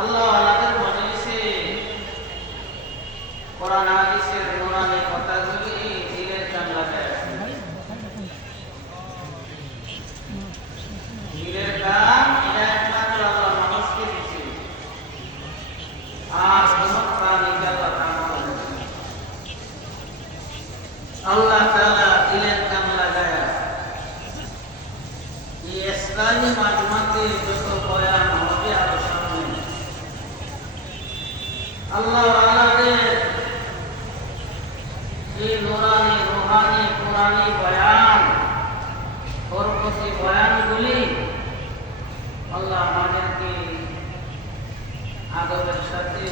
আল্লাহ মজলিসে কোরআন হাদিসের নুরানি কথাগুলি দিলের কান লাগায় দিলের কান এটা একমাত্র আল্লাহ মানুষকে দিয়েছে আর কোনো প্রাণীকে আল্লাহ দান করেন না। আল্লাহ তাআলা দিলের কান লাগায় এই বয়ানগুলি আল্লাহ আমাদেরকে আদবের সাথে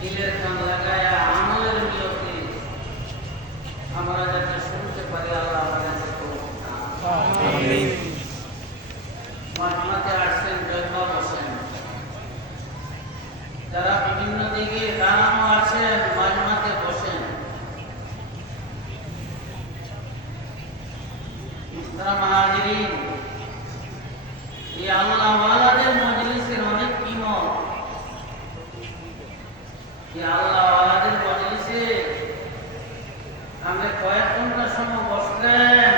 দিলের কান লাগায়া আমলের নিয়তে আমরা যাতে শুনতে পারি আল্লাহ আমাদেরকে তৌফিক দান করুন। মাঝমাতে আসছেন জয়পাল হোসেন যারা বিভিন্ন দিকে মজলিসের অনেক আমরা কয়েক ঘণ্টা সময় বসলেন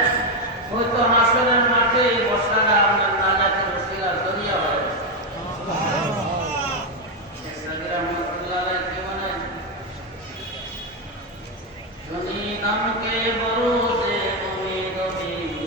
হয়তো হাসরের মাঠে এই বসাটা আপনার নাজাতের রসিলার দরিয়া হয় শেখ সাদির রহমতুল্লাহ আলাইহি কি বলেন? শুনিলাম কে বরুদে উমিদ বিনি।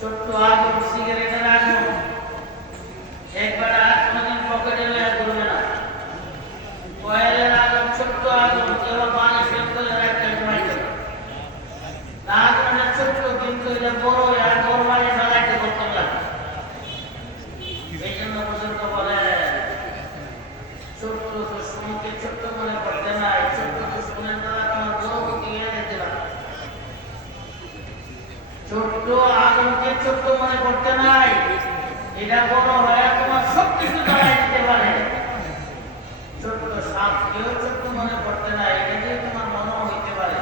ছোট্ট আগুন সিগারেটের আগুন। একবার আর কোনোদিন পকেটে না। কয়েলের আগুন ছোট্ট আগুন কেউ পানি ফেল করে রাখতে ঘুমাইতে না আগুনটা ছোট্ট কিন্তু এটা বড় আর বড় মানে ফেলাইতে করতে লাগে এই জন্য বুজুর্গ বলে ছোট্ট দুশ্মনকে ছোট্ট মনে করতে নাই ছোট্ট দুশ্মনের দ্বারা তোমার বড় ক্ষতি হয়ে যেতে পারে ছোট্ট আগুনকে ছোট্ট মনে করতে নাই, এটা বড় হয় তোমার সব কিছু দাঁড়ায় দিতে পারে। ছোট্ট সাপকেও ছোট্ট মনে করতে নাই, এটা দিয়ে তোমার মনও হইতে পারে।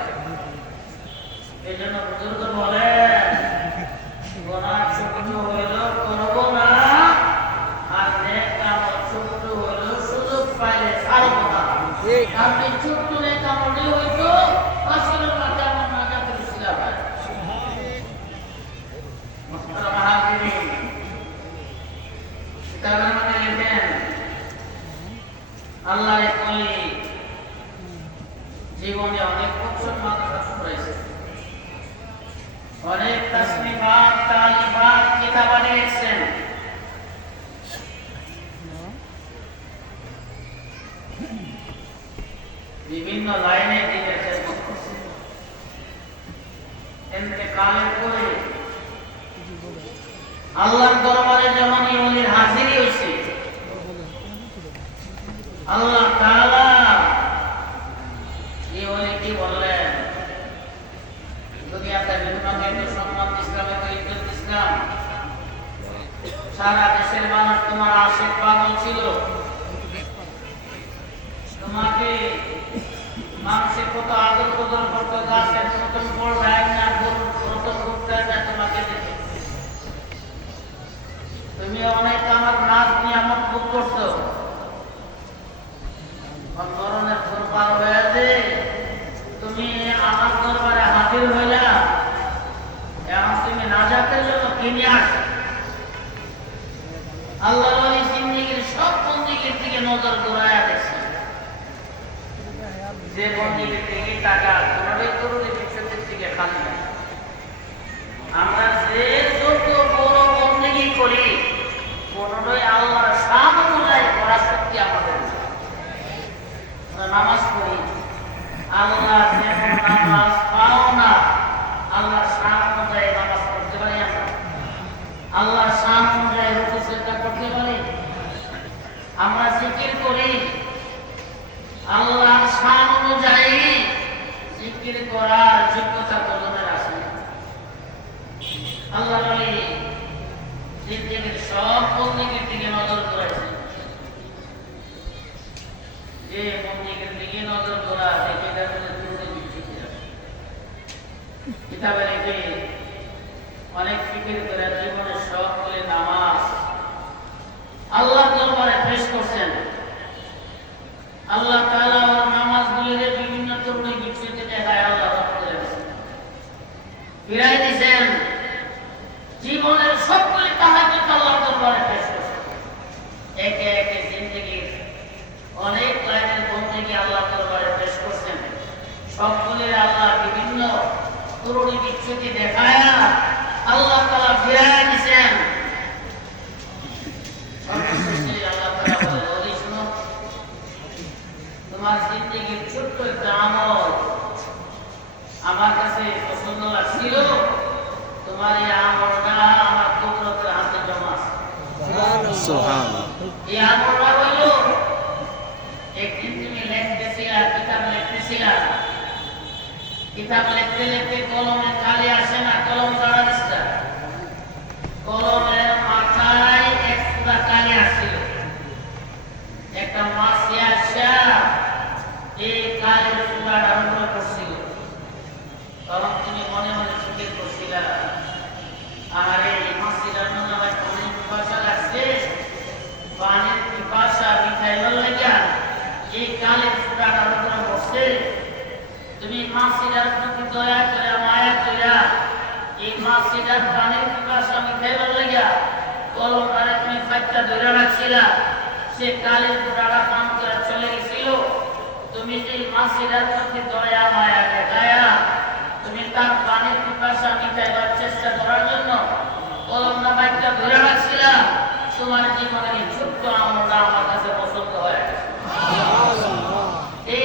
এই জন্য বলেন আল্লাহ জীবনে অনেক মাদ্রাসা অনেক তালিফাত কিতাব লিখেছেন বিভিন্ন লাইনে লিখেছেন এতে কালে করে আল্লাহর দরবারে সারা দেশের মানুষ তোমার পাগল ছিল। তোমাকে মানুষের কত আদর প্রদান করতো, গাছের মতন বড় ভাই না গরুর মতন না তোমাকে তুমি অনেক আমার নাচ নিয়ামত ভোগ করছ মরণের ঘর পার হয়ে যে তুমি আমার দরবারে হাজির হইলা এখন তুমি নাজাতের জন্য কিনে আস আল্লাহ আলী জিন্দিগির সব বন্দিগির দিকে নজর ঘুরাইয়া দেখছে যে বন্দিগির দিকে টাকা কোনোটাই করুন পিছনের দিকে খালি। আমরা যে যত বড় বন্দিগি করি, কোনোটাই আল্লাহর সাম অনুযায়ী করার শক্তি আমাদের নামাজ পড়ি, আল্লাহ নামাজ পাও না আল্লাহ সাম অনুযায়ী নামাজ পড়তে পারি আমরা আল্লাহ সাম অনুযায়ী রুকু সেজদা করতে পারি আমরা জিকির করি আল্লাহ সাম অনুযায়ী জিকির করার যোগ্যতা কলমের আছে আল্লাহ বলে দিকে নজর করেছে। যে দিকে নজর করা আছে অনেক ফিকির করে জীবনের বলে নামাজ। আল্লাহ দরবারে পেশ করছেন। আল্লাহ ওর নামাজগুলিতে বিভিন্ন ত্রুটি বিচ্ছুতি দেখায় আল্লাহ রব করে দিয়েছেন ফিরাই দিয়েছেন জীবনের সবগুলি তাহাজ্জুদ আল্লাহ দরবারে পেশ করছেন একে একে জিন্দগির অনেক লাইনের বন্দেগী আল্লাহ দরবারে পেশ করছেন সবগুলির আল্লাহ বিভিন্ন ত্রুটি বিচ্ছুতি দেখায় আল্লাহ তাআলা ফিরাই দিয়েছেন সর্বশেষে আল্লাহ তাআলা বলে, "ওরে শোনো, তোমার জিন্দগির ছোট্ট একটা আমল আমার কাছে পছন্দ লাগছিল। তোমার এই আমলটা আমার কুদরতের হাতে জমা এই আমলটা কিতাব লিখতে লিখতে কলমে কালি আসে না কলম কাটা দিচ্ছে কলমের মাথায় এক ফুটা কালি আসছিল একটা মাছি আসা এই কালের ফুটাটার উপরে পড়ছিল তখন তুমি মনে মনে ফিকির করছিলা আমার এই মাছিটার মনে হয় পানির পিপাসা লাগছে পানির পিপাসা মিঠাইবার লাগিয়া এই কালের ফুটাটার উপরে বসে তুমি মাছিটার প্রতি দয়া করে মায়া করে এই মাছিটার পানির পিপাসা মিঠাইবার লাগিয়া কলমটারে তুমি ফাইটটা ধরে রাখছিলা, সে কালের ফুটাটা পান করে চলে গেছিল। তুমি যে মাছিটার প্রতি দয়া, মায়া দেখায়া তুমি তার পানির পিপাসা মিটাইবার চেষ্টা করার জন্য কলমটা বাইকটা ধরে রাখছিলা। তোমার জীবনের এই ছোট্ট আমলটা আমার কাছে পছন্দ হয়ে গেছে এই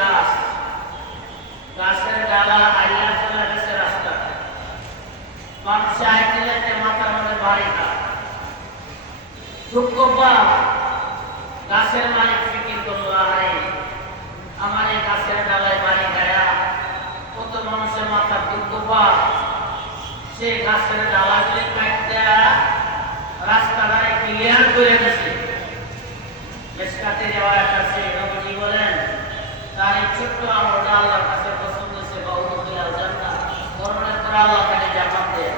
তারা আইলা চলে গেছে রাস্তা। পঞ্চায়েতে মাথার মধ্যে বাড়িটা শুক্রবার গাছের মালিক ফিকির করল, আরে, আমার এই গাছের ডালায় বাড়ি দেয়া। কত মানুষের মাথা শুক্রবার সে গাছের ডালাগুলি কাটতে রাস্তাটারে ক্লিয়ার করে গেছে বেশ কাতে যাওয়ার কাছে রবজি বলেন, তার এই ছোট্ট আমার ডাল আপনার আল্লাহ তাকে জান্নাত দেয়